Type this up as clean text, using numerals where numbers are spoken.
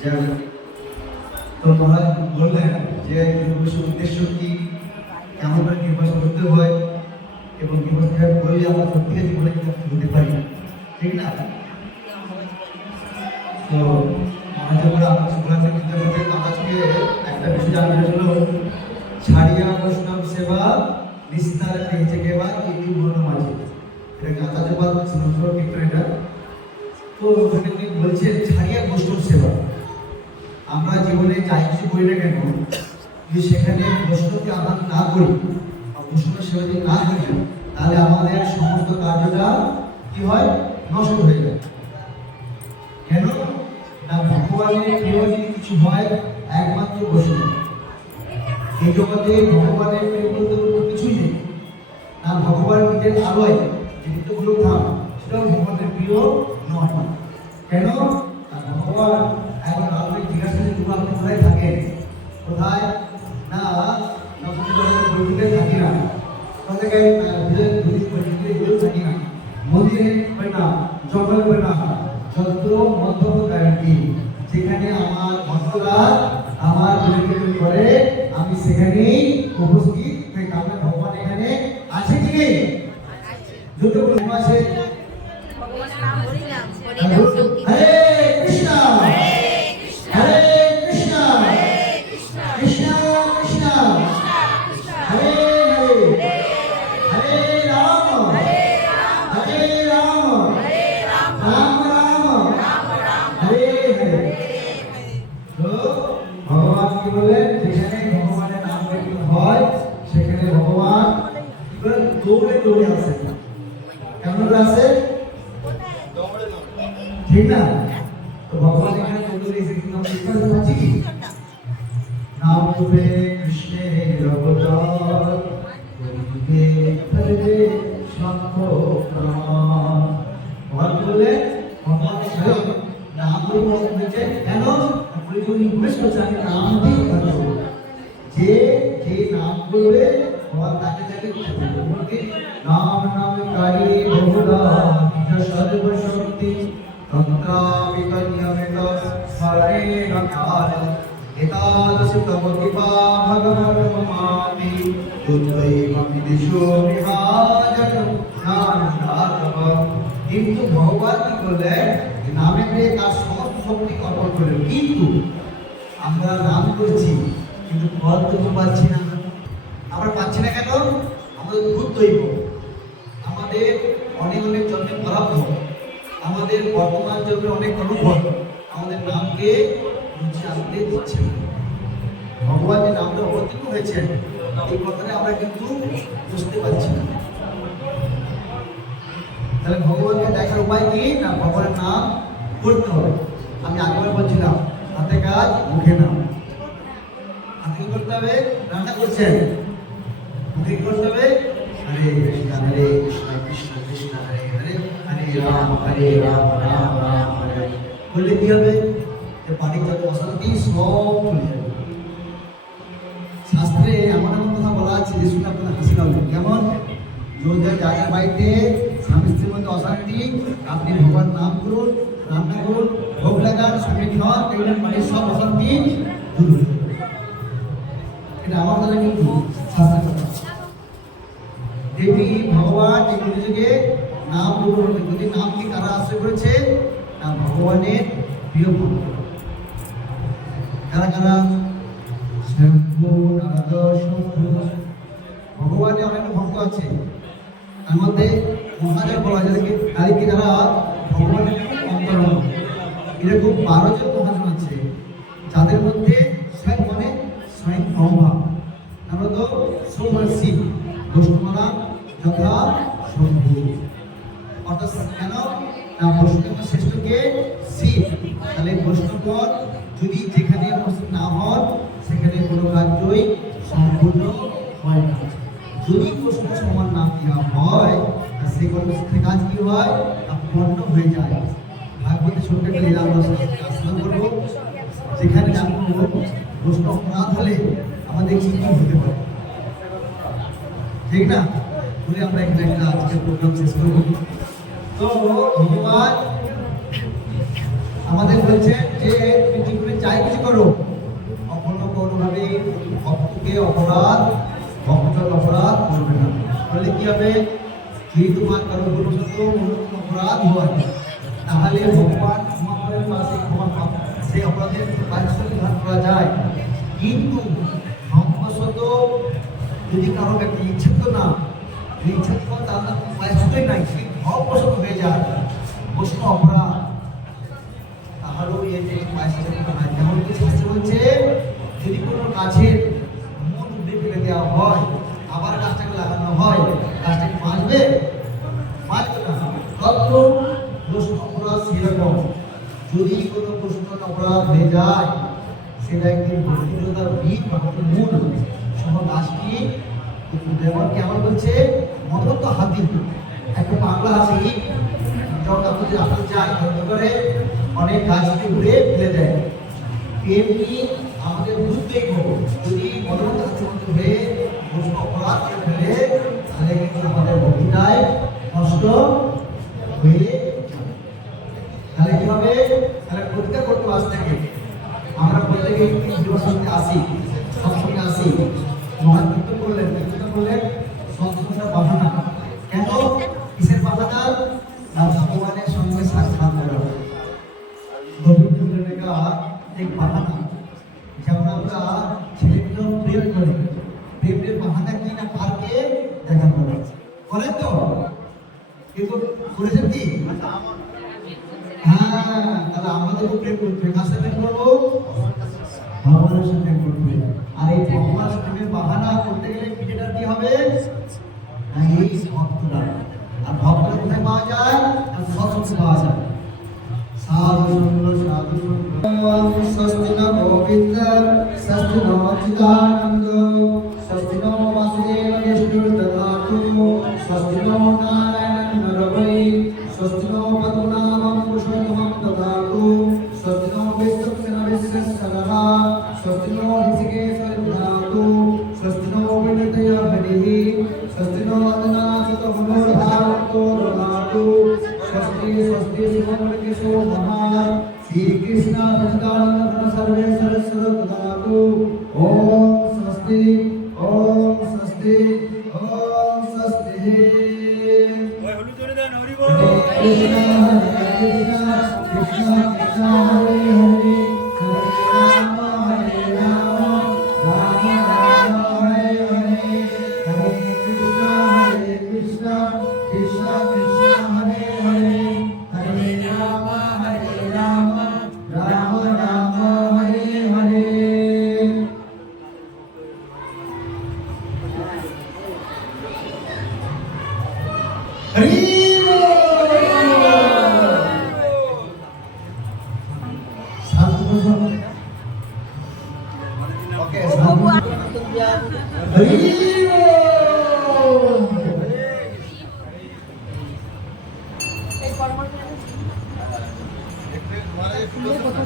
তো মহারাজ বললেন যে নির্বাচন উদ্দেশ্য কি, কেমন করে নির্বাচন করতে হয় এবং নির্বাচন করলে আমরা প্রত্যেকের জীবনে হতে পারি, ঠিক না? তো মহারাজ যখন আমরা সুগ্রামকে চিন্তা করতে আজকে একটা বিষয় জানতে হলো, ছাড়িয়া বৈষ্ণব সেবা নিস্তার পেয়েছে কেবা ইতি মন মাঝে, এটা আচার্যপাদ সমস্ত কীর্তন এটা। তো ওখানে উনি বলছেন ছাড়িয়া বৈষ্ণব সেবা, আমরা জীবনে যাই কিছু করি না কেন, যদি সেখানে বৈষ্ণবকে আঘাত না করি বা বৈষ্ণবের সেবা যদি না করি, তাহলে আমাদের সমস্ত কার্যটা কি হয়, নষ্ট হয়ে যায়। কেন না, ভগবানের প্রিয় যদি কিছু হয় একমাত্র বৈষ্ণব। এই জগতে ভগবানের প্রিয় বলতে কিছুই নেই না, ভগবান নিজের আলোয় যেহেতু গুলো থাম সেটাও ভগবানের প্রিয় নয়। কেন না, ভগবান একবার আলোয় জিজ্ঞাসা করে তুমি আপনি কোথায় থাকেন, কোথায় না বৈঠকে থাকি না, কোথায় থাকি না, মন্দিরে হয় না, জঙ্গলে হয় না, যত মন্তব্য গ্যারান্টি যেখানে আমার ভক্তরা আমার করে আমি সেখানেই উপস্থিত। কারণ ভগবান এখানে আছে কি নেই, যত আছে। হরে কৃষ্ণ হরে কৃষ্ণ কৃষ্ণ কৃষ্ণ হরে হরে হরে রাম হরে রাম রাম রাম হরে হরে। তো ভগবান কি বলেন, যেখানে ভগবানের নাম কীর্তন হয় সেখানে ভগবান দৌড়ে দৌড়ে আসে। কেমন করে আসে, ঠিক না? তো ভগবান এখানে দৌড়ে এসে কিন্তু আমরা দেখতে পাচ্ছি কি, নাম রূপে কৃষ্ণের অবতার কলিযুগে ধরে শঙ্খ প্রমাণ। ভগবান বলে ভগবান স্বয়ং নাম রূপ হয়েছে। কেন কলিযুগে নির্দেশ করছে আমি নাম দিয়ে কথা বলবো, যে যে নাম করবে ভগবান তাকে তাকে বলবে নাম নাম কারি বহুধা নিজ সর্বশক্তি তন্ত্রামিত নিয়মিত স্মরণেন কাল এতাদৃশি তব কৃপা ভগবান মামি তুদ্বৈমপি দিশো বিভাজন জ্ঞানদাতবম। কিন্তু ভগবান কি করলেন, নামেতে তার সমস্ত শক্তি অর্পণ করলেন, কিন্তু আমরা নাম করছি কিন্তু ফল তো পাচ্ছি না। আমরা পাচ্ছি না কেন, আমাদের ভূতদৈব, আমাদের অনেক অনেক জন্মের প্রারব্ধ, আমাদের বর্তমান জন্মের অনেক অনুভব আমাদের নামকে নিচে আসতে দিচ্ছে না। ভগবান যে নামটা অবতীর্ণ হয়েছেন এই কথাটা আমরা কিন্তু বুঝতে পারছি না। তাহলে ভগবানকে দেখার উপায় কি না, ভগবানের নাম করতে হবে। আমি আগেবার বলছিলাম হাতে কাজ মুখে নাম। হাতে করতে হবে, রান্না করছেন মুখে করতে হবে হরে কৃষ্ণ কৃষ্ণ কৃষ্ণ হরে হরে হরে রাম রাম রাম হরে। বললে কি হবে, পানির যত অশান্তি সব চলে যাবে। শাস্ত্রে এমন এমন কথা বলা আছে যে শুনে আপনার হাসি লাগবে। কেমন, যাদের বাড়িতে স্বামী স্ত্রীর মধ্যে অশান্তি, আপনি ভগবান নাম করুন, রান্না করুন, ভোগ লাগান, সঙ্গে খাওয়ান, দেখবেন বাড়ির সব অশান্তি দূর হয়ে যাবে। এটা আমার দ্বারা কিন্তু শাস্ত্রের কথা। দেবী ভগবান এই যুগে নাম গ্রহণ, যদি নামকে কারা আশ্রয় করেছে না, ভগবানের প্রিয় ভক্ত। কারা কারা, শম্ভু নারদ শম্ভু। ভগবানের অনেক ভক্ত আছে, তার মধ্যে মহাজন বলা যায় কালীকে যারা ভগবানের খুব অন্তরঙ্গ, এরকম 12 জন মহাজন আছে যাদের মধ্যে স্বয়ং মানে স্বয়ং ব্রহ্মা, নারদ সৌমর্ষি, বৈষ্ণবরা যথা শম্ভু। অর্থাৎ কেন না, বৈষ্ণব শ্রেষ্ঠকে শিব। তাহলে বৈষ্ণব যদি যেখানে উপস্থিত না হন সেখানে কোনো কার্যই সম্পূর্ণ হয় না। যদি বৈষ্ণব সমান নাম দেওয়া হয় সে কোনো কাজ কি হয়, পূর্ণ হয়ে যায়। ভাগবতে ছোট্ট একটা লীলা আলোচনা করবো, যেখানে জানবো বৈষ্ণব না হলে আমাদের কি কি হতে পারে, ঠিক না? বলে আমরা এখানে একটা আজকে প্রোগ্রাম শেষ করবো। তো ভগবান আমাদের বলছেন যে তুমি জীবনে যাই কিছু করো কখনো কোনোভাবে ভক্তকে অপরাধ ভক্তের অপরাধ করবে না। বললে কি হবে? যদি তোমার কারো ভবিষ্যৎ অপরাধ হয় তাহলে ভগবান ক্ষমা করেন বা সেই ক্ষমা সেই অপরাধের পারিশ্রমিক গ্রহণ করা যায়। কিন্তু ভক্তবশত যদি কারো ব্যক্তি ইচ্ছুক না ইচ্ছুক তার পারিশ্রমিক নাই, সেই ভববশত হয়ে যায় বৈষ্ণব অপরাধ, তাহলেও এই যে পারিশ্রমিক নাই। যেমন কি শাস্ত্র বলছে, যদি কোনো গাছের মূল উপড়ে ফেলে দেওয়া হয় আবার গাছটাকে লাগানো হয়, গাছটাকে বাঁচবে? বাঁচবে না। তত্ত্ব বৈষ্ণব অপরাধ সেরকম, যদি কোনো বৈষ্ণব অপরাধ হয়ে যায় সেটা একটি ভক্তিরতার বীজ বা মূল সহ গাছটি যেমন কেমন বলছে মদত হাতি, একটা বাংলা হাসি যখন আপনি আপনি যাই করে অনেক গাছকে ঘুরে ফেলে দেয়। তেমনি আমাদের বুঝতেই হবে, যদি মদত হাতি হয়ে বৈষ্ণব অপরাধ করে ফেলে তাহলে কিন্তু আমাদের ভক্তিটাই নষ্ট হয়ে, তাহলে কি হবে? তাহলে প্রতিজ্ঞা করতে আজ থেকে আমরা প্রত্যেকে সঙ্গে আসি, সবসময় আসি, মহান কীর্তন করলেন সবসময় বাহানা। কেন? কিসের বাহানা? না ভগবানের সঙ্গে সাক্ষাৎ করা, গোবিন্দ প্রেমিকা এক বাহানা। যেমন আমরা ছেলেগুলো প্রেম করি, প্রেমের বাহানা কি না পার্কে দেখা করে, করেন তো? কিন্তু করেছেন কি? হ্যাঁ, তাহলে আমাদের প্রেম করতে কার সাথে করবো? ভগবানের সাথে করবে। আর এই ভগবানের সাথে বাহানা করতে গেলে পিঠেটা কি হবে? এই ভক্তরা। আর ভক্তরা কোথায় পাওয়া যায়? সৎসঙ্গে পাওয়া যায়। সাধু সঙ্গ সাধু সঙ্গ। স্বস্তি ন গোবিন্দ স্বস্তি ন চিদানন্দ স্বস্তি ন বাসুদেব বিষ্ণু দদাতু স্বস্তি ন নারায়ণ নরবৈ স্বস্তি ন পদ্মনাভং পুরুষোত্তমং দদাতু স্বস্তি ন বিষ্ণুস্তেন বিশ্বস্বরः স্বস্তি ন ঋষিকেশর দদাতু স্বস্তি ন বিনিতয় হরিঃ স্বস্তি ন অদনাসত মনোরভাবতো দদাতু স্বস্তি স্বস্তি শিবমূর্তিষু মহান শ্রীকৃষ্ণ সচ্চিদানন্দ সর্বে সরস্বত দদাতু। ওম স্বস্তি ওম স্বস্তি ওম স্বস্তি। কৃষ্ণ কৃষ্ণ কৃষ্ণ কৃষ্ণ হরে হরে হরে রাম রাম রাম হরে হরে হরে কৃষ্ণ কৃষ্ণ কৃষ্ণ হরে হরে হরে রাম রাম রাম হরে হরে। হরি কথা